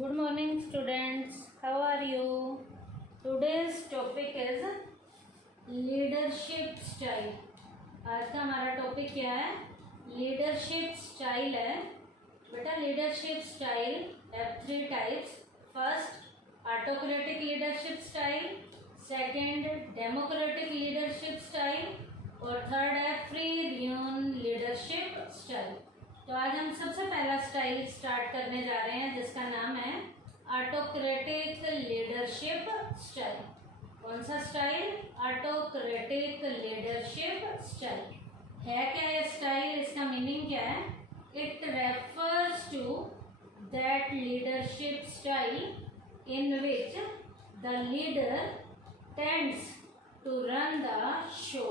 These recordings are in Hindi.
Good morning, students. How are you? Today's topic is leadership style. आज का हमारा टॉपिक क्या है? लीडरशिप स्टाइल है. बेटा leadership style have three types. First, autocratic leadership style. Second, democratic leadership style. और थर्ड है फ्री र्यून लीडरशिप स्टाइल. तो आज हम सबसे पहला स्टाइल स्टार्ट करने जा रहे हैं जिसका नाम है ऑटोक्रेटिक लीडरशिप स्टाइल. कौन सा स्टाइल? Autocratic leadership style. है क्या ये स्टाइल? इसका मीनिंग क्या है? It refers to that leadership style in which the leader tends to run the show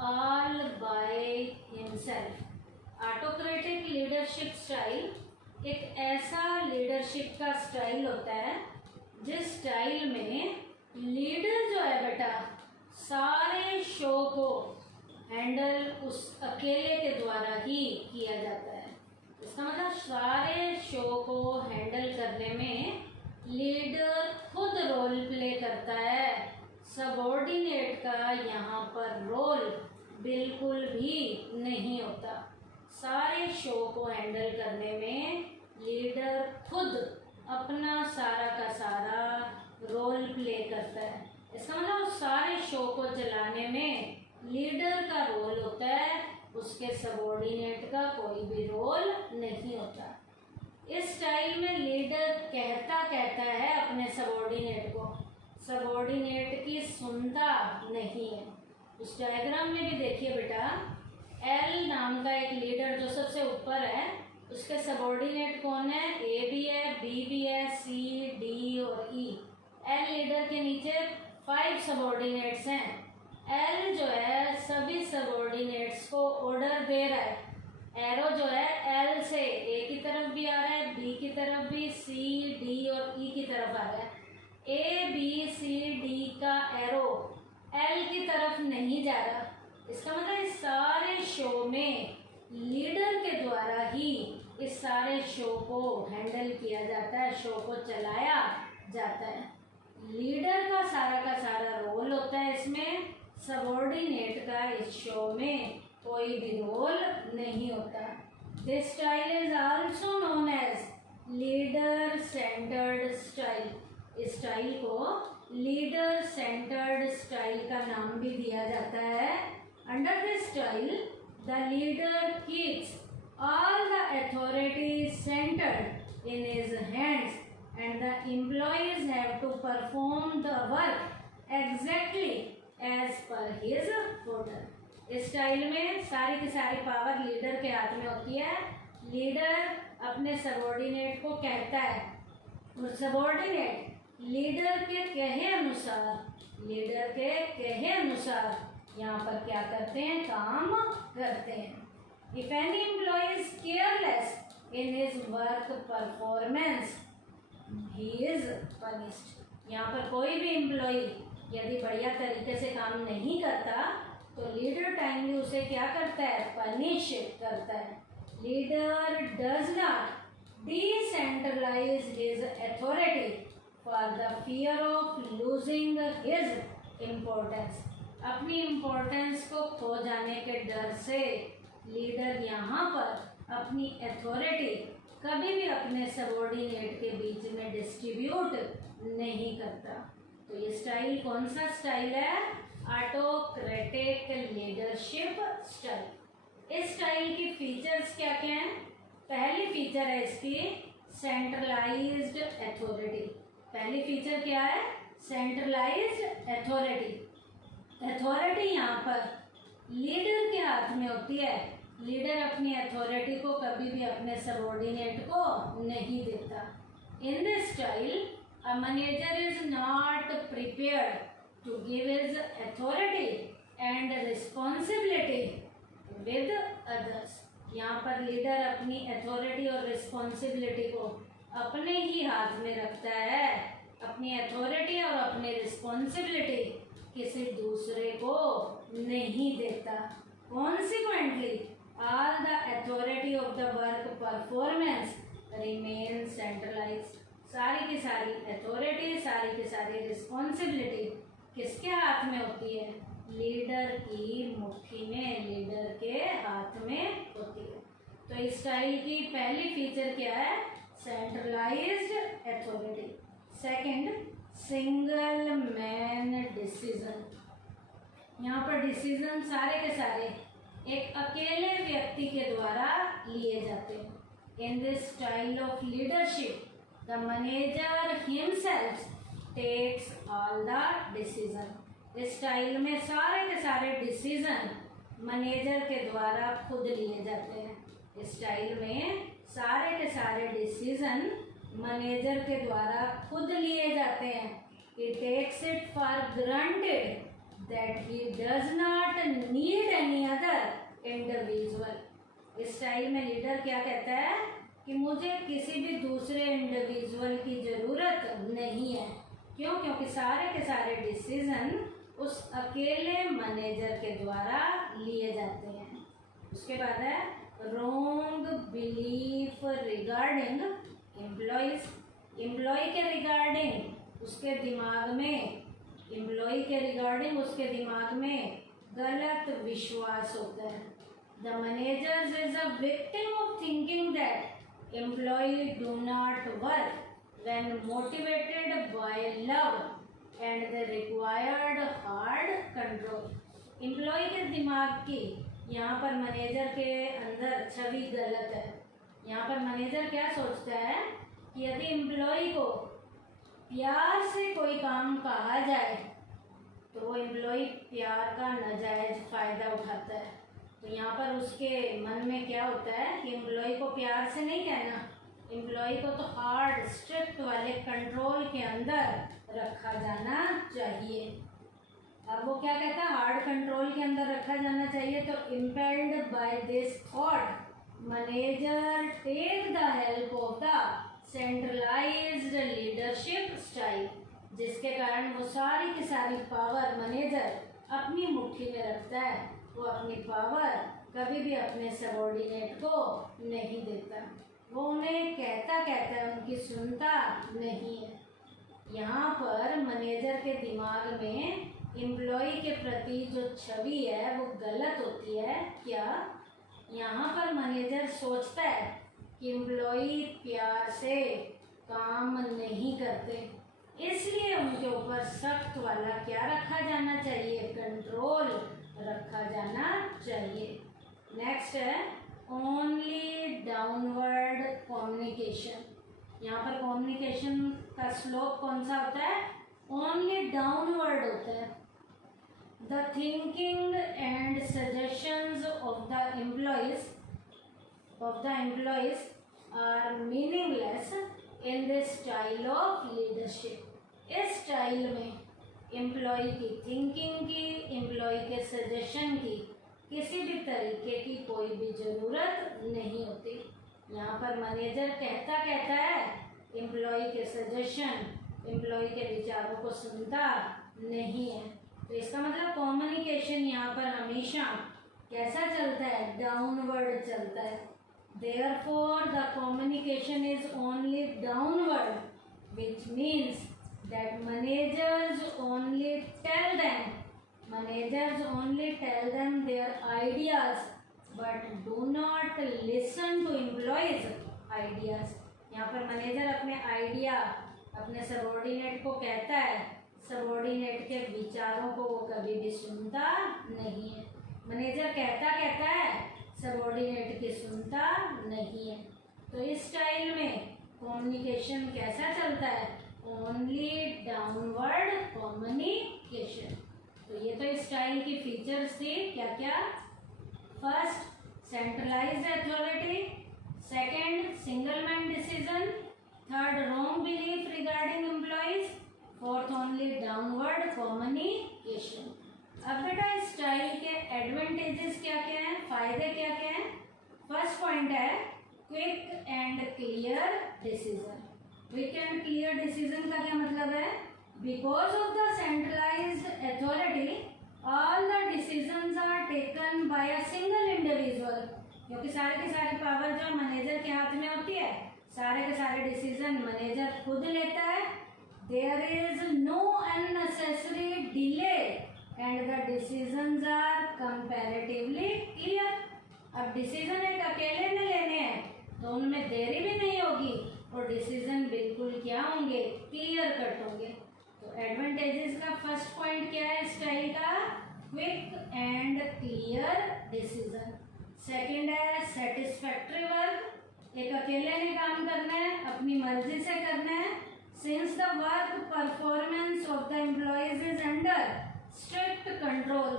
all by himself. Autocratic leadership style एक ऐसा लीडरशिप का स्टाइल होता है जिस स्टाइल में लीडर जो है बेटा सारे शो को हैंडल उस अकेले के द्वारा ही किया जाता है. इसका मतलब सारे शो को हैंडल करने में लीडर खुद रोल प्ले करता है. सबऑर्डिनेट का यहाँ पर रोल बिल्कुल भी नहीं होता. सारे शो को हैंडल करने में लीडर खुद अपना सारा का सारा रोल प्ले करता है. इसका मतलब सारे शो को चलाने में लीडर का रोल होता है, उसके सबऑर्डिनेट का कोई भी रोल नहीं होता. इस स्टाइल में लीडर कहता है अपने सबऑर्डिनेट को, सबऑर्डिनेट की सुनता नहीं है. उस डायग्राम में भी देखिए बेटा, एल नाम का एक लीडर जो सबसे ऊपर है उसके सबऑर्डिनेट कौन है? ए भी है, बी भी है, सी, डी और ई. एल लीडर के नीचे 5 सबऑर्डिनेट्स हैं. एल जो है सभी सबऑर्डिनेट्स को ऑर्डर दे रहा है. एरो जो है एल से ए की तरफ भी आ रहा है, बी की तरफ भी, सी, डी और ई की तरफ आ रहा है. ए बी सी डी का एरो एल की तरफ नहीं जा रहा. इसका मतलब इस सारे शो में लीडर के द्वारा ही इस सारे शो को हैंडल किया जाता है, शो को चलाया जाता है. लीडर का सारा रोल होता है इसमें. सबऑर्डिनेट का इस शो में कोई भी रोल नहीं होता. This style is also known as leader centred style. इस स्टाइल को लीडर सेंटर्ड स्टाइल का नाम भी दिया जाता है. Under this style, the leader keeps all the authority centered in his hands and the employees have to perform the work exactly as per his order. इस स्टाइल में सारी की सारी पावर लीडर के हाथ में होती है. लीडर अपने सबऑर्डिनेट को कहता है और सबऑर्डिनेट लीडर के कहे अनुसार यहाँ पर क्या करते हैं? काम करते हैं. If any employee is careless in his work performance he is punished. यहाँ पर कोई भी एम्प्लॉय यदि बढ़िया तरीके से काम नहीं करता तो लीडर टाइमली उसे क्या करता है? पनिश करता है. Leader does not decentralise his authority for the fear of losing his importance. अपनी इम्पोर्टेंस को खो जाने के डर से लीडर यहाँ पर अपनी अथॉरिटी कभी भी अपने सबऑर्डिनेट के बीच में डिस्ट्रीब्यूट नहीं करता. तो ये स्टाइल कौन सा स्टाइल है? Autocratic leadership style. इस स्टाइल की फीचर्स क्या क्या हैं? पहली फीचर है इसकी सेंट्रलाइज्ड अथॉरिटी. पहली फीचर क्या है? Centralised authority. अथॉरिटी यहाँ पर लीडर के हाथ में होती है. लीडर अपनी अथॉरिटी को कभी भी अपने सबऑर्डिनेट को नहीं देता. In this style a manager is not prepared to give his authority and responsibility with others. यहाँ पर लीडर अपनी अथॉरिटी और रिस्पॉन्सिबिलिटी को अपने ही हाथ में रखता है. अपनी अथॉरिटी और अपनी रिस्पॉन्सिबिलिटी किसी दूसरे को नहीं देता. Consequently, all the authority of the work performance remains centralized. सारी की सारी अथॉरिटी, सारी की सारी रिस्पॉन्सिबिलिटी किसके हाथ में होती है? लीडर की मुट्ठी में, लीडर के हाथ में होती है। तो इस स्टाइल की पहली फीचर क्या है? Centralised authority. Second, single man decision. यहाँ पर डिसीजन सारे के सारे एक अकेले व्यक्ति के द्वारा लिए जाते हैं। In this style of leadership the manager himself takes all the decision. इस स्टाइल में सारे के सारे डिसीजन मैनेजर के द्वारा खुद लिए जाते हैं। इस स्टाइल में सारे के सारे डिसीजन मैनेजर के द्वारा खुद लिए जाते हैं। He takes it for granted that he does not need any other individual। इस स्टाइल में लीडर क्या कहता है कि मुझे किसी भी दूसरे इंडिविजुअल की ज़रूरत नहीं है। क्यों? क्योंकि सारे के सारे डिसीजन उस अकेले मैनेजर के द्वारा लिए जाते हैं। उसके बाद है wrong belief regarding employees. Employee के रिगार्डिंग उसके दिमाग में, एम्प्लॉय के रिगार्डिंग उसके दिमाग में गलत विश्वास होता है। The managers is a victim of thinking that employee do not work when motivated by love and the required hard control. Employee के दिमाग की यहाँ पर मैनेजर के अंदर छवि गलत है। यहाँ पर मैनेजर क्या सोचता है कि यदि एम्प्लॉय को प्यार से कोई काम कहा जाए तो वो एम्प्लॉय प्यार का नाजायज फ़ायदा उठाता है। तो यहाँ पर उसके मन में क्या होता है कि एम्प्लॉय को प्यार से नहीं कहना, एम्प्लॉय को तो हार्ड स्ट्रिक्ट वाले कंट्रोल के अंदर रखा जाना चाहिए। अब वो क्या कहता है? हार्ड कंट्रोल के अंदर रखा जाना चाहिए। तो impelled by this thought manager take the help of the centralised leadership style, जिसके कारण वो सारी की सारी पावर मैनेजर अपनी मुट्ठी में रखता है। वो अपनी पावर कभी भी अपने सबॉर्डिनेट को नहीं देता। वो उन्हें कहता है, उनकी सुनता नहीं है। यहाँ पर मैनेजर के दिमाग में एम्प्लॉय के प्रति जो छवि है वो गलत होती है। क्या? यहाँ पर मैनेजर सोचता है कि एम्प्लॉय प्यार से काम नहीं करते, इसलिए उनके ऊपर सख्त वाला क्या रखा जाना चाहिए? कंट्रोल रखा जाना चाहिए। नेक्स्ट है ओनली डाउनवर्ड कम्युनिकेशन। यहाँ पर कम्युनिकेशन का स्लोप कौन सा होता है? ओनली डाउनवर्ड होता है। The thinking and suggestions of the employees are meaningless in this style of leadership. इस स्टाइल में एम्प्लॉय की थिंकिंग की, एम्प्लॉय के सजेशन की किसी भी तरीके की कोई भी ज़रूरत नहीं होती। यहाँ पर मैनेजर कहता है, एम्प्लॉय के सजेशन, एम्प्लॉय के विचारों को सुनता नहीं है। तो इसका मतलब कम्युनिकेशन यहाँ पर हमेशा कैसा चलता है? डाउनवर्ड चलता है। Therefore, the communication is only downward, which means that managers only tell them their ideas, but do not listen to employees' ideas। यहाँ पर मैनेजर अपने आइडिया अपने सबॉर्डिनेट को कहता है, सबॉर्डिनेट के विचारों को वो कभी भी सुनता नहीं है। मैनेजर कहता है, सबॉर्डिनेट की सुनता नहीं है। तो इस स्टाइल में कम्युनिकेशन कैसा चलता है? Only downward communication. तो ये तो इस स्टाइल की फीचर्स थी। क्या क्या? First, centralised authority. Second, single man decision. Third, wrong belief regarding employees. Fourth, only downward communication. अब बेटा इस स्टाइल के एडवांटेजेस क्या क्या हैं, फायदे क्या क्या हैं? फर्स्ट पॉइंट है quick and clear decision. Quick and clear decision का क्या मतलब है? Because of the centralised authority all the decisions are taken by a single individual. क्योंकि सारे के सारे पावर जो मैनेजर के हाथ में होती है, सारे के सारे डिसीजन मैनेजर खुद लेता है। There is no unnecessary delay and the decisions are comparatively clear. अब डिसीजन एक अकेले ने लेने हैं तो उनमें देरी भी नहीं होगी और डिसीजन बिल्कुल क्या होंगे, क्लियर कट होंगे। तो एडवांटेजेस का फर्स्ट पॉइंट क्या है स्टाइल का, quick and clear decision. Second है सेटिस्फैक्टरी वर्क, एक अकेले ने काम करना है, अपनी मर्जी से करना है। Since the work performance of the employees is under strict control,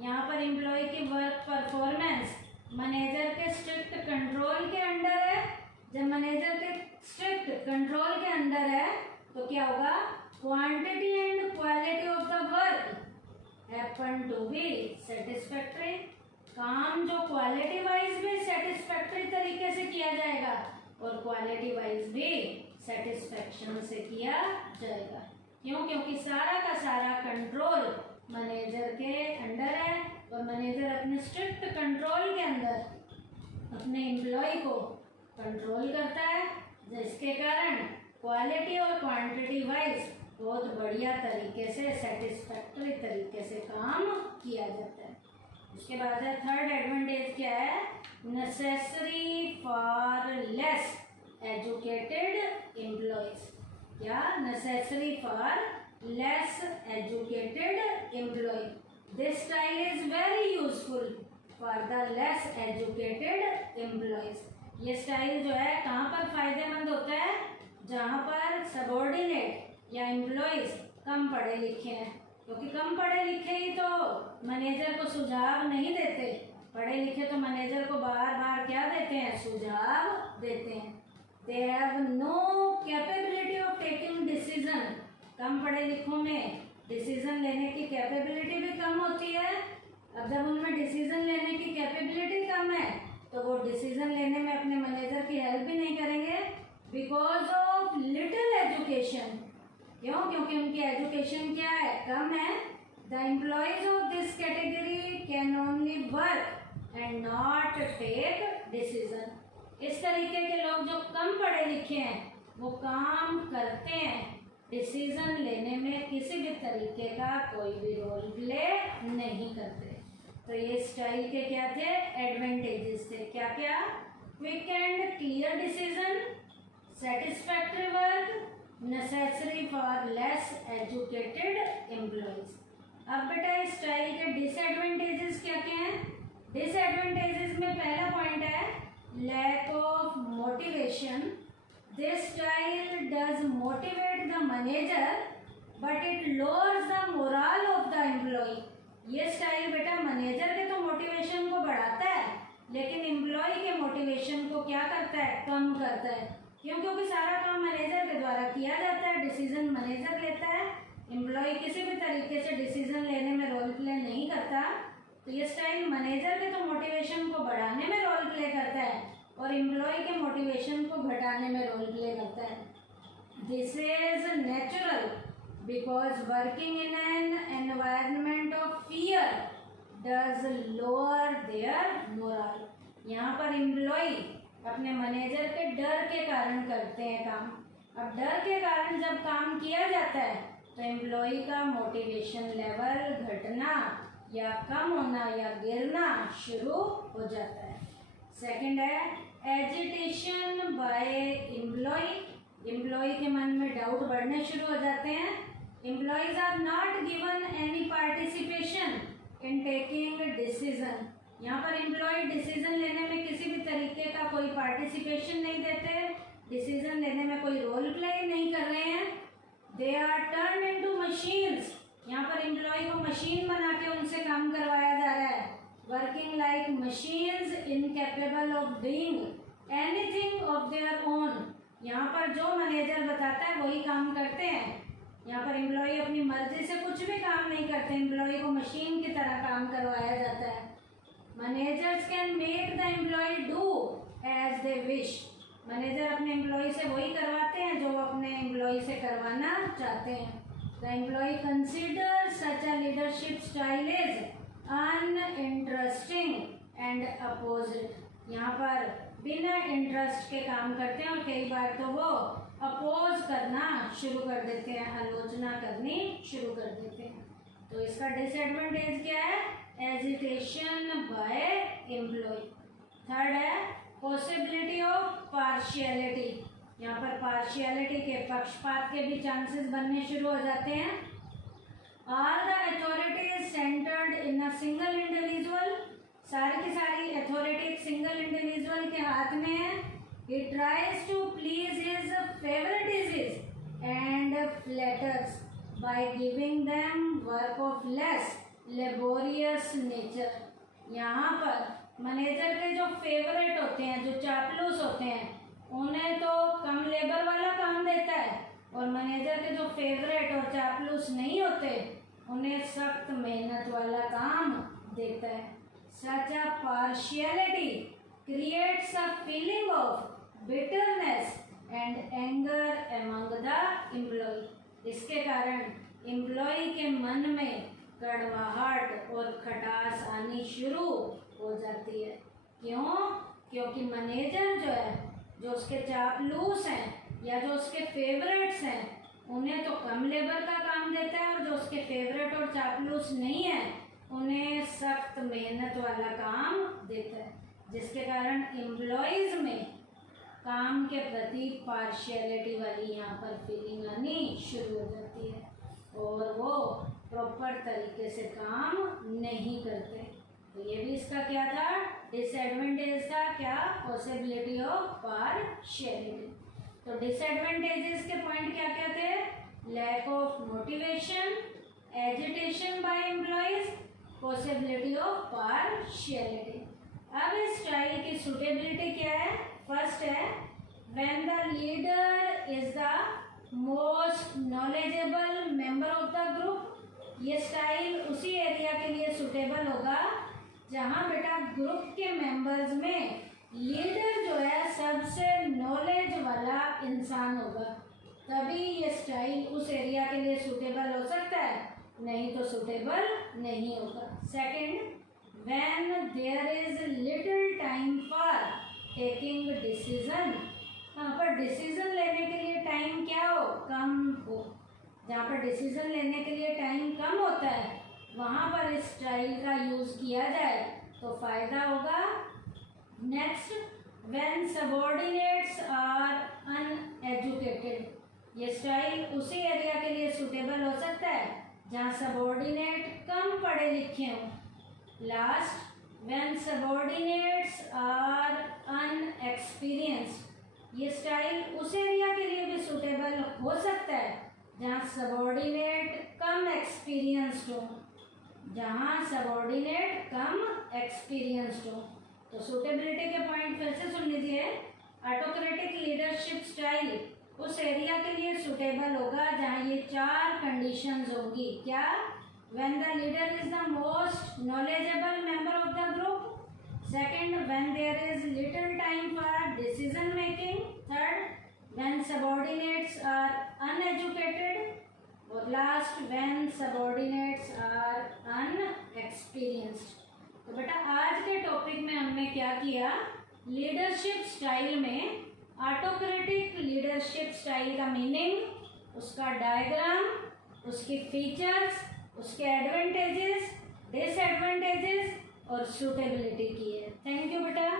यहाँ पर एम्प्लॉय की वर्क परफॉर्मेंस मैनेजर के स्ट्रिक्ट कंट्रोल के अंडर है। जब मैनेजर के स्ट्रिक्ट कंट्रोल के अंदर है तो क्या होगा, quantity and quality of the work happen to be satisfactory. काम जो क्वालिटी वाइज भी सेटिस्फैक्टरी तरीके से किया जाएगा और क्वालिटी वाइज भी सेटिस्फैक्शन से किया जाएगा। क्यों? क्योंकि सारा का सारा कंट्रोल मैनेजर के अंडर है और मैनेजर अपने स्ट्रिक्ट कंट्रोल के अंदर अपने एम्प्लॉय को कंट्रोल करता है, जिसके कारण क्वालिटी और क्वांटिटी वाइज बहुत बढ़िया तरीके से सेटिस्फैक्टरी तरीके से काम किया जाता है। उसके बाद है थर्ड एडवांटेज क्या है, necessary for less educated employees. क्या? Necessary for less educated employee. This style is very useful for the less educated employees. ये स्टाइल जो है कहाँ पर फायदेमंद होता है, जहाँ पर सबॉर्डिनेट या एम्प्लॉयज कम पढ़े लिखे हैं, क्योंकि कम पढ़े लिखे ही तो मैनेजर को सुझाव नहीं देते। पढ़े लिखे तो मैनेजर को बार बार क्या देते हैं, सुझाव देते हैं। They have no capability of taking decision. कम पढ़े लिखों में डिसीजन लेने की कैपेबिलिटी भी कम होती है। अब जब उनमें डिसीजन लेने की कैपेबिलिटी कम है तो वो डिसीजन लेने में अपने मैनेजर की हेल्प भी नहीं करेंगे, बिकॉज ऑफ लिटिल एजुकेशन। क्यों? क्योंकि उनकी एजुकेशन क्या है, कम है। The employees of this category can only work and not take decision. इस तरीके के लोग जो कम पढ़े लिखे हैं वो काम करते हैं, डिसीजन लेने में किसी भी तरीके का कोई भी रोल प्ले नहीं करते। तो ये स्टाइल के क्या थे, एडवांटेजेस थे। क्या क्या? Quick and clear decision, satisfactory work, necessary for less educated employees. अब बेटा इस स्टाइल के डिसएडवांटेजेस क्या क्या हैं? डिसएडवांटेजेस में पहला पॉइंट है lack of motivation. This style does motivate the manager but it lowers the morale of the employee. ये स्टाइल बेटा मैनेजर के तो मोटिवेशन को बढ़ाता है, लेकिन एम्प्लॉय के मोटिवेशन को क्या करता है, कम करता है। क्यों? क्योंकि सारा काम मैनेजर के द्वारा किया जाता है, डिसीजन मैनेजर लेता है, एम्प्लॉय किसी भी तरीके से डिसीजन लेने में रोल प्ले नहीं करता। तो ये स्टाइल मैनेजर के तो मोटिवेशन को बढ़ाने में रोल प्ले करता है और एम्प्लॉय के मोटिवेशन को घटाने में रोल प्ले करता है। This is natural because working in an environment of fear does lower their morale। यहाँ पर एम्प्लॉय अपने मैनेजर के डर के कारण करते हैं काम। अब डर के कारण जब काम किया जाता है तो एम्प्लॉय का मोटिवेशन लेवल घटना या कम होना या गिरना शुरू हो जाता है। सेकंड है एजिटेशन बाय एम्प्लॉय। एम्प्लॉय के मन में डाउट बढ़ने शुरू हो जाते हैं। Employees are not given any participation in taking decision. यहाँ पर एम्प्लॉय डिसीजन लेने में किसी भी तरीके का कोई पार्टिसिपेशन नहीं देते, डिसीजन लेने में कोई रोल प्ले नहीं कर रहे हैं। They are turn into machines. यहाँ पर एम्प्लॉय को मशीन बना के उनसे काम करवाया जा रहा है। Working like machines incapable of doing anything of their own. यहाँ पर जो मैनेजर बताता है वही काम करते हैं। यहाँ पर एम्प्लॉय अपनी मर्जी से कुछ भी काम नहीं करते, एम्प्लॉय को मशीन की तरह काम करवाया जाता है। Managers can make the employee do as they wish. Manager अपने एम्प्लॉय से वही करवाते हैं जो वो अपने एम्प्लॉय से करवाना चाहते हैं। The employee consider such a leadership style is uninteresting and opposite. यहाँ पर बिना इंटरेस्ट के काम करते हैं और कई बार तो वो अपोज करना शुरू कर देते हैं, आलोचना करनी शुरू कर देते हैं। तो इसका डिसएडवांटेज क्या है? Agitation by employee. थर्ड है पॉसिबिलिटी ऑफ पार्शियलिटी। यहाँ पर पार्शियलिटी के, पक्षपात के भी चांसेस बनने शुरू हो जाते हैं। All the authority is centred in a single individual. सारी की सारी अथॉरिटी एक सिंगल इंडिविजुअल के हाथ में है। He tries to please his favourites and flatters by giving them work of less laborious nature. यहाँ पर मैनेजर के जो फेवरेट होते हैं, जो चापलूस होते हैं, उन्हें तो कम लेबर वाला काम देता है, और मैनेजर के जो फेवरेट और चापलूस नहीं होते उन्हें सख्त मेहनत वाला काम देता है। Such a partiality creates a feeling of bitterness and anger among the employee. इसके कारण एम्प्लॉय के मन में कड़वाहट और खटास आनी शुरू हो जाती है। क्यों? क्योंकि मैनेजर जो है, जो उसके चापलूस हैं या जो उसके फेवरेट्स हैं, उन्हें तो कम लेबर का काम देता है, और जो उसके फेवरेट और चापलूस नहीं है उन्हें सख्त मेहनत वाला काम देता है, जिसके कारण एम्प्लॉयज़ में काम के प्रति पार्शियलिटी वाली यहाँ पर फीलिंग आनी शुरू हो जाती है और वो प्रॉपर तरीके से काम नहीं करते। तो ये भी इसका क्या था? डिसएडवांटेज था। क्या? Possibility of partiality. तो डिसएडवांटेजेस के पॉइंट क्या क्या थे? Lack of motivation, agitation by employees, possibility of partiality. अब इस स्टाइल की सुटेबिलिटी क्या है? फर्स्ट है when the leader is the most knowledgeable member of the group. ये स्टाइल उसी एरिया के लिए सुटेबल होगा जहाँ बेटा ग्रुप के मेंबर्स में लीडर जो है सबसे नॉलेज वाला इंसान होगा, तभी ये स्टाइल उस एरिया के लिए सूटेबल हो सकता है, नहीं तो सूटेबल नहीं होगा। Second, when there is little time for taking decision. वहाँ पर डिसीजन लेने के लिए टाइम क्या हो? कम हो। जहाँ पर डिसीजन लेने के लिए टाइम कम होता है वहाँ पर इस स्टाइल का यूज़ किया जाए तो फ़ायदा होगा। Next, when subordinates are uneducated. ये स्टाइल उसी एरिया के लिए सूटेबल हो सकता है जहाँ सबॉर्डिनेट कम पढ़े लिखे हों। Last, when subordinates are unexperienced. ये स्टाइल उस एरिया के लिए भी सूटेबल हो सकता है जहाँ सबॉर्डिनेट कम एक्सपीरियंस्ड हो, जहाँ सबॉर्डिनेट कम एक्सपीरियंस्ड हो। तो सूटेबिलिटी के पॉइंट फिर से सुन लीजिए। ऑटोक्रेटिक लीडरशिप स्टाइल उस एरिया के लिए सूटेबल होगा जहाँ ये चार कंडीशंस होंगी। क्या? When the leader is the most knowledgeable member of the group. Second, when there is little time for decision making. Third, when subordinates are uneducated. और last, when subordinates are unexperienced. तो बेटा आज के टॉपिक में हमने क्या किया? लीडरशिप स्टाइल में ऑटोक्रेटिक लीडरशिप स्टाइल का मीनिंग, उसका डायग्राम, उसकी फीचर्स, उसके एडवांटेजेस, डिसएडवांटेजेस और सूटेबिलिटी की है। थैंक यू बेटा।